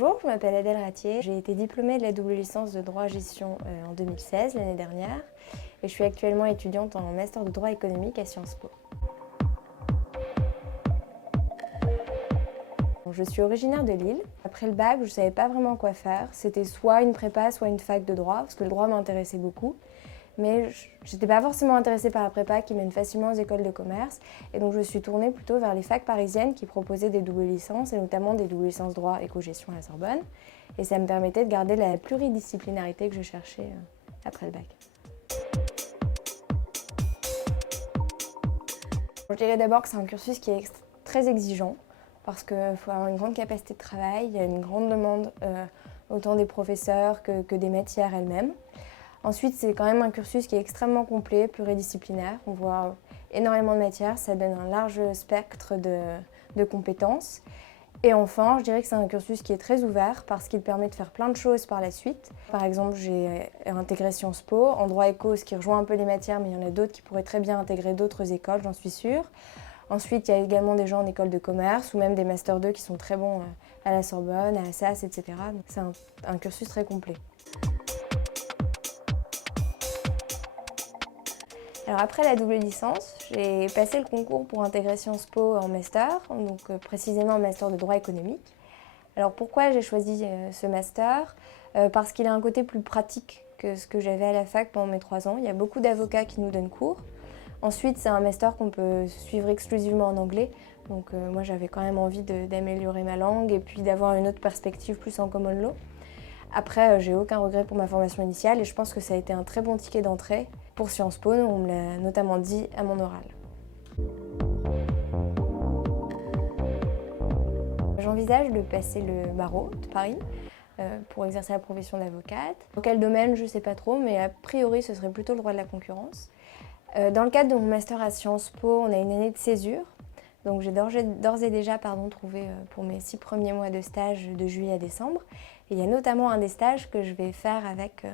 Bonjour, je m'appelle Adèle Ratier. J'ai été diplômée de la double licence de droit-gestion en 2016, l'année dernière, et je suis actuellement étudiante en master de droit économique à Sciences Po. Je suis originaire de Lille. Après le bac, je ne savais pas vraiment quoi faire. C'était soit une prépa, soit une fac de droit, parce que le droit m'intéressait beaucoup. Mais je n'étais pas forcément intéressée par la prépa qui mène facilement aux écoles de commerce. Et donc je suis tournée plutôt vers les facs parisiennes qui proposaient des doubles licences, et notamment des doubles licences droit éco-gestion à la Sorbonne. Et ça me permettait de garder la pluridisciplinarité que je cherchais après le bac. Je dirais d'abord que c'est un cursus qui est très exigeant, parce qu'il faut avoir une grande capacité de travail, il y a une grande demande autant des professeurs que des matières elles-mêmes. Ensuite, c'est quand même un cursus qui est extrêmement complet, pluridisciplinaire. On voit énormément de matières, ça donne un large spectre de compétences. Et enfin, je dirais que c'est un cursus qui est très ouvert parce qu'il permet de faire plein de choses par la suite. Par exemple, j'ai intégré Sciences Po en droit éco, ce qui rejoint un peu les matières, mais il y en a d'autres qui pourraient très bien intégrer d'autres écoles, j'en suis sûre. Ensuite, il y a également des gens en école de commerce ou même des Master 2 qui sont très bons à la Sorbonne, à Assas, etc. Donc c'est un cursus très complet. Alors après la double licence, j'ai passé le concours pour intégrer Sciences Po en master, donc précisément en master de droit économique. Alors pourquoi j'ai choisi ce master? Parce qu'il a un côté plus pratique que ce que j'avais à la fac pendant mes 3 ans. Il y a beaucoup d'avocats qui nous donnent cours. Ensuite, c'est un master qu'on peut suivre exclusivement en anglais. Donc moi, j'avais quand même envie d'améliorer ma langue et puis d'avoir une autre perspective plus en common law. Après, j'ai aucun regret pour ma formation initiale et je pense que ça a été un très bon ticket d'entrée pour Sciences Po. On me l'a notamment dit à mon oral. J'envisage de passer le barreau de Paris pour exercer la profession d'avocate. Dans quel domaine, je ne sais pas trop, mais a priori, ce serait plutôt le droit de la concurrence. Dans le cadre de mon master à Sciences Po, on a une année de césure. Donc j'ai d'ores et déjà trouvé pour mes 6 premiers mois de stage de juillet à décembre. Et il y a notamment un des stages que je vais faire avec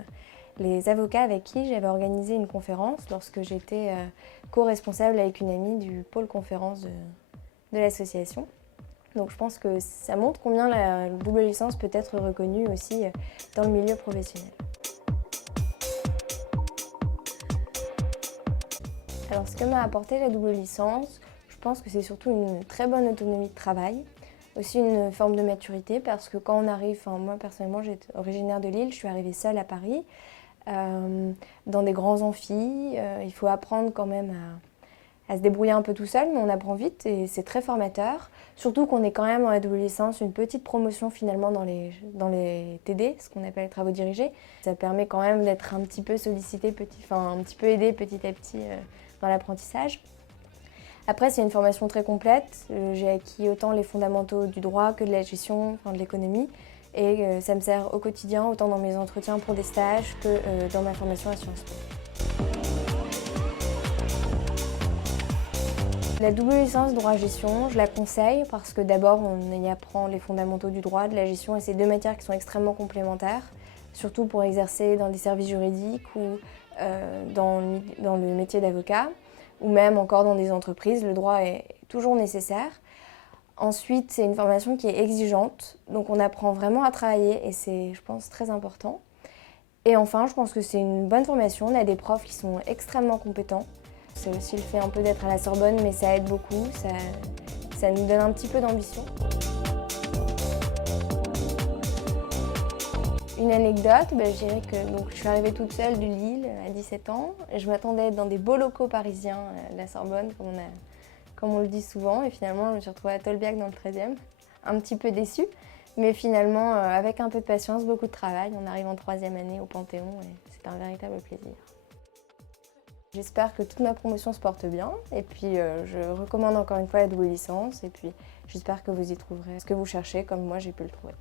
les avocats avec qui j'avais organisé une conférence lorsque j'étais co-responsable avec une amie du pôle conférence de l'association. Donc je pense que ça montre combien la double licence peut être reconnue aussi dans le milieu professionnel. Alors ce que m'a apporté la double licence, je pense que c'est surtout une très bonne autonomie de travail, aussi une forme de maturité parce que quand on arrive, moi personnellement j'étais originaire de Lille, je suis arrivée seule à Paris, dans des grands amphis, il faut apprendre quand même à se débrouiller un peu tout seul, mais on apprend vite et c'est très formateur. Surtout qu'on est quand même dans la double licence, une petite promotion finalement dans les TD, ce qu'on appelle les travaux dirigés. Ça permet quand même d'être un petit peu sollicité, un petit peu aidé petit à petit dans l'apprentissage. Après, c'est une formation très complète. J'ai acquis autant les fondamentaux du droit que de la gestion, de l'économie. Et ça me sert au quotidien, autant dans mes entretiens pour des stages que dans ma formation à Sciences Po. La double licence droit-gestion, je la conseille parce que d'abord on y apprend les fondamentaux du droit, de la gestion et c'est 2 matières qui sont extrêmement complémentaires, surtout pour exercer dans des services juridiques ou dans le métier d'avocat ou même encore dans des entreprises. Le droit est toujours nécessaire. Ensuite, c'est une formation qui est exigeante, donc on apprend vraiment à travailler et c'est, je pense, très important. Et enfin, je pense que c'est une bonne formation, on a des profs qui sont extrêmement compétents. C'est aussi le fait un peu d'être à la Sorbonne, mais ça aide beaucoup, ça nous donne un petit peu d'ambition. Une anecdote, je dirais que je suis arrivée toute seule de Lille à 17 ans. Je m'attendais à être dans des beaux locaux parisiens de la Sorbonne, comme on le dit souvent, et finalement je me suis retrouvée à Tolbiac dans le 13e, un petit peu déçue. Mais finalement, avec un peu de patience, beaucoup de travail, on arrive en 3e année au Panthéon et c'est un véritable plaisir. J'espère que toute ma promotion se porte bien et puis je recommande encore une fois la double licence et puis j'espère que vous y trouverez ce que vous cherchez comme moi j'ai pu le trouver.